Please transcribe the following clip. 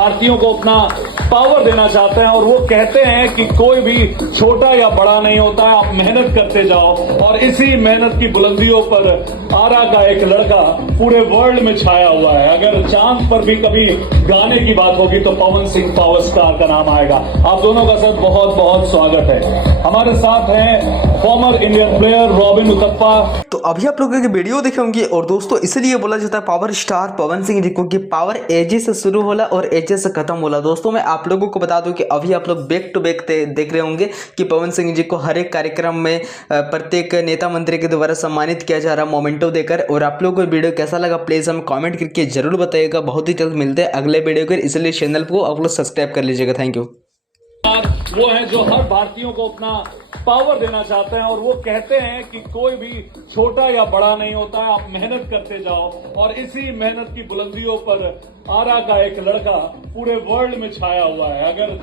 भारतीयों को अपना पावर देना चाहते हैं और वो कहते हैं कि कोई भी छोटा या बड़ा नहीं होता है, आप मेहनत करते जाओ। और इसी मेहनत की बुलंदियों पर आरा का एक लड़का पूरे वर्ल्ड में छाया हुआ है। अगर चांद पर भी कभी गाने की बात होगी तो पवन सिंह पावर स्टार का नाम आएगा। आप दोनों का सर बहुत बहुत स्वागत है। हमारे साथ हैं former Indian player robin Uthappa. तो अभी आप लोगों की वीडियो देखे होंगे और दोस्तों इसलिए बोला जाता है पावर स्टार पवन सिंह जी को कि पावर एजे से शुरू होला और एजे से खत्म होला। दोस्तों मैं आप लोगों को बता दूं कि अभी आप लोग बैक टू बैक देख रहे होंगे कि पवन सिंह जी को हर एक कार्यक्रम में प्रत्येक नेता मंत्री के द्वारा सम्मानित किया जा रहा मोमेंटो देकर। और आप लोगों को वीडियो कैसा लगा प्लीज हमें कॉमेंट करके जरूर बताइएगा। बहुत ही जल्द मिलते हैं अगले वीडियो के, इसलिए चैनल को आप लोग सब्सक्राइब कर लीजिएगा। Thank you. वो है जो हर भारतीयों को अपना पावर देना चाहते हैं और वो कहते हैं कि कोई भी छोटा या बड़ा नहीं होता है, आप मेहनत करते जाओ। और इसी मेहनत की बुलंदियों पर आरा का एक लड़का पूरे वर्ल्ड में छाया हुआ है। अगर